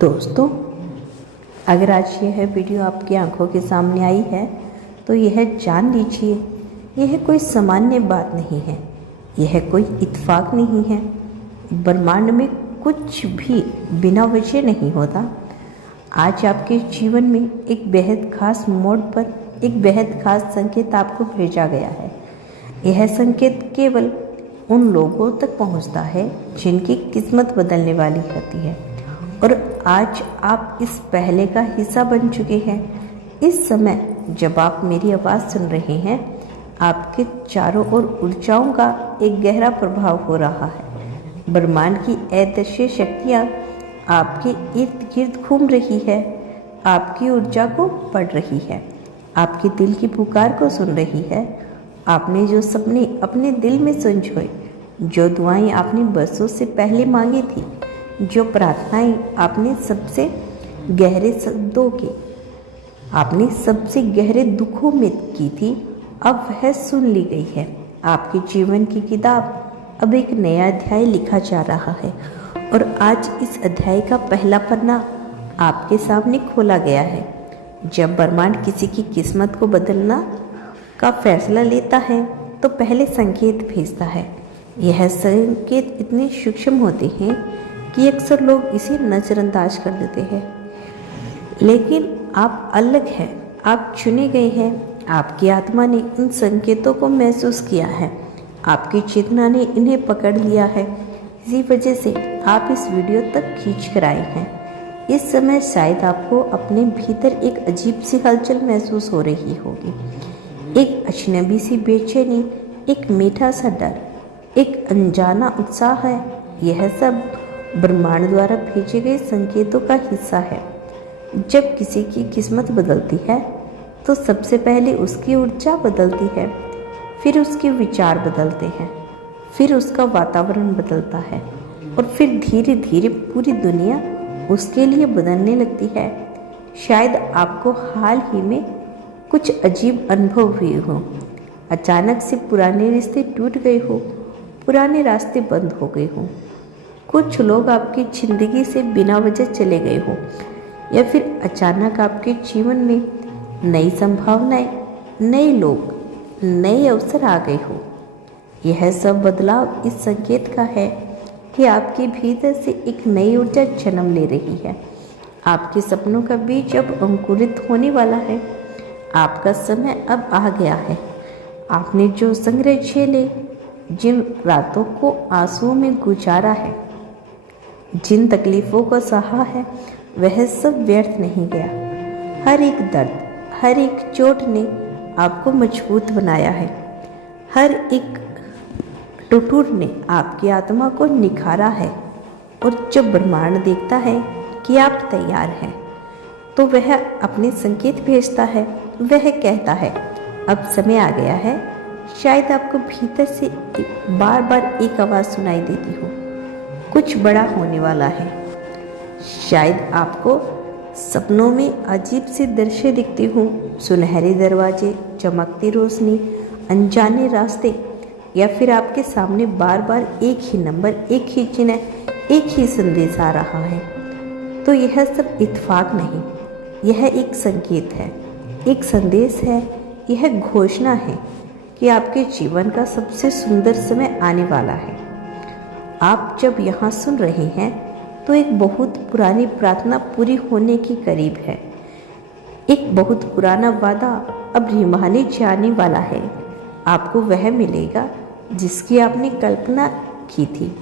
दोस्तों, अगर आज यह वीडियो आपकी आंखों के सामने आई है तो यह जान लीजिए, यह कोई सामान्य बात नहीं है, यह कोई इत्तेफाक नहीं है। ब्रह्मांड में कुछ भी बिना वजह नहीं होता। आज आपके जीवन में एक बेहद खास मोड़ पर एक बेहद खास संकेत आपको भेजा गया है। यह संकेत केवल उन लोगों तक पहुंचता है जिनकी किस्मत बदलने वाली होती है, और आज आप इस पहले का हिस्सा बन चुके हैं। इस समय जब आप मेरी आवाज़ सुन रहे हैं, आपके चारों ओर ऊर्जाओं का एक गहरा प्रभाव हो रहा है। ब्रह्मांड की अदृश्य शक्तियाँ आपके इर्द गिर्द घूम रही है, आपकी ऊर्जा को पढ़ रही है, आपके दिल की पुकार को सुन रही है। आपने जो सपने अपने दिल में संजोए, जो दुआएं आपने बरसों से पहले मांगी थी, जो प्रार्थनाएं आपने सबसे गहरे शब्दों के आपने सबसे गहरे दुखों में की थी, अब वह सुन ली गई है। आपके जीवन की किताब अब एक नया अध्याय लिखा जा रहा है, और आज इस अध्याय का पहला पन्ना आपके सामने खोला गया है। जब ब्रह्मांड किसी की किस्मत को बदलना का फैसला लेता है तो पहले संकेत भेजता है। यह संकेत इतने सूक्ष्म होते हैं कि अक्सर लोग इसे नज़रअंदाज कर देते हैं, लेकिन आप अलग हैं, आप चुने गए हैं। आपकी आत्मा ने इन संकेतों को महसूस किया है, आपकी चेतना ने इन्हें पकड़ लिया है। इसी वजह से आप इस वीडियो तक खींच कर आए हैं। इस समय शायद आपको अपने भीतर एक अजीब सी हलचल महसूस हो रही होगी, एक अजनबी सी बेचैनी, एक मीठा सा डर, एक अनजाना उत्साह है। यह सब ब्रह्मांड द्वारा भेजे गए संकेतों का हिस्सा है। जब किसी की किस्मत बदलती है तो सबसे पहले उसकी ऊर्जा बदलती है, फिर उसके विचार बदलते हैं, फिर उसका वातावरण बदलता है, और फिर धीरे धीरे पूरी दुनिया उसके लिए बदलने लगती है। शायद आपको हाल ही में कुछ अजीब अनुभव हुए हो। अचानक से पुराने रिश्ते टूट गए हो, पुराने रास्ते बंद हो गए हो, कुछ लोग आपकी ज़िंदगी से बिना वजह चले गए हो, या फिर अचानक आपके जीवन में नई संभावनाएं, नए लोग, नए अवसर आ गए हो। यह सब बदलाव इस संकेत का है कि आपके भीतर से एक नई ऊर्जा जन्म ले रही है। आपके सपनों का बीज अब अंकुरित होने वाला है। आपका समय अब आ गया है। आपने जो संग्रह झेले, जिन रातों को आंसुओं में गुजारा है, जिन तकलीफ़ों को सहा है, वह सब व्यर्थ नहीं गया। हर एक दर्द, हर एक चोट ने आपको मजबूत बनाया है। हर एक टुटूर ने आपकी आत्मा को निखारा है। और जब ब्रह्मांड देखता है कि आप तैयार हैं, तो वह अपने संकेत भेजता है। वह कहता है, अब समय आ गया है। शायद आपको भीतर से बार बार एक आवाज़ सुनाई देती हो, कुछ बड़ा होने वाला है। शायद आपको सपनों में अजीब से दृश्य दिखते हो, सुनहरे दरवाजे, चमकती रोशनी, अनजाने रास्ते, या फिर आपके सामने बार बार एक ही नंबर, एक ही चिन्ह, एक ही संदेश आ रहा है। तो यह सब इत्तेफाक नहीं, यह एक संकेत है, एक संदेश है। यह घोषणा है कि आपके जीवन का सबसे सुंदर समय आने वाला है। आप जब यहाँ सुन रहे हैं तो एक बहुत पुरानी प्रार्थना पूरी होने के करीब है। एक बहुत पुराना वादा अब निभाने जाने वाला है। आपको वह मिलेगा जिसकी आपने कल्पना की थी,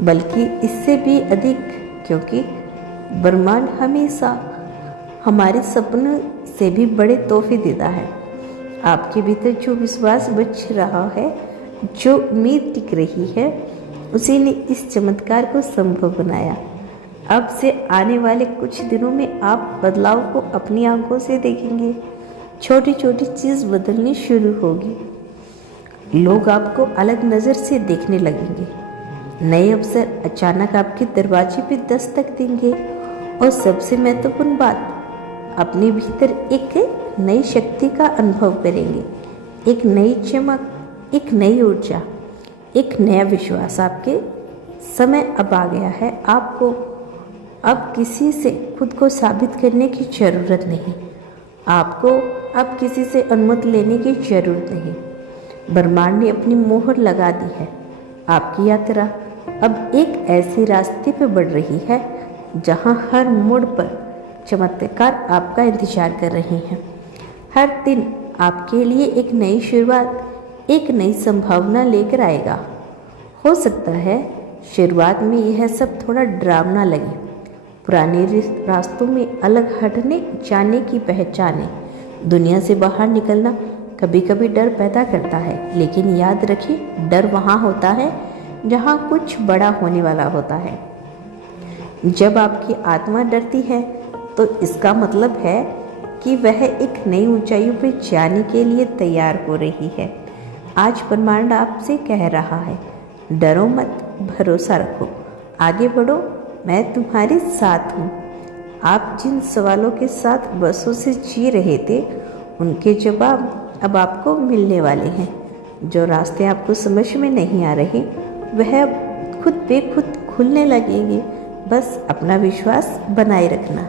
बल्कि इससे भी अधिक, क्योंकि ब्रह्मांड हमेशा हमारे सपनों से भी बड़े तोहफे देता है। आपके भीतर जो विश्वास बच रहा है, जो उम्मीद टिक रही है, उसी ने इस चमत्कार को संभव बनाया। अब से आने वाले कुछ दिनों में आप बदलाव को अपनी आंखों से देखेंगे। छोटी छोटी चीज़ बदलनी शुरू होगी। लोग आपको अलग नज़र से देखने लगेंगे। नए अवसर अचानक आपके दरवाजे पे दस्तक देंगे, और सबसे महत्वपूर्ण बात, अपने भीतर एक नई शक्ति का अनुभव करेंगे। एक नई चमक, एक नई ऊर्जा, एक नया विश्वास। आपके समय अब आ गया है। आपको अब किसी से खुद को साबित करने की ज़रूरत नहीं। आपको अब किसी से अनुमति लेने की ज़रूरत नहीं। ब्रह्मांड ने अपनी मोहर लगा दी है। आपकी यात्रा अब एक ऐसे रास्ते पर बढ़ रही है जहां हर मोड़ पर चमत्कार आपका इंतजार कर रहे हैं। हर दिन आपके लिए एक नई शुरुआत, एक नई संभावना लेकर आएगा। हो सकता है शुरुआत में यह सब थोड़ा डरावना लगे। पुराने रास्तों में अलग हटने जाने की पहचाने, दुनिया से बाहर निकलना कभी कभी डर पैदा करता है, लेकिन याद रखिए डर वहाँ होता है जहाँ कुछ बड़ा होने वाला होता है। जब आपकी आत्मा डरती है तो इसका मतलब है कि वह एक नई ऊंचाइयों पर जाने के लिए तैयार हो रही है। आज ब्रह्मांड आपसे कह रहा है, डरो मत, भरोसा रखो, आगे बढ़ो, मैं तुम्हारे साथ हूँ। आप जिन सवालों के साथ बरसों से जी रहे थे, उनके जवाब अब आपको मिलने वाले हैं। जो रास्ते आपको समझ में नहीं आ रहे, वह खुद पे खुद खुलने लगेंगे। बस अपना विश्वास बनाए रखना।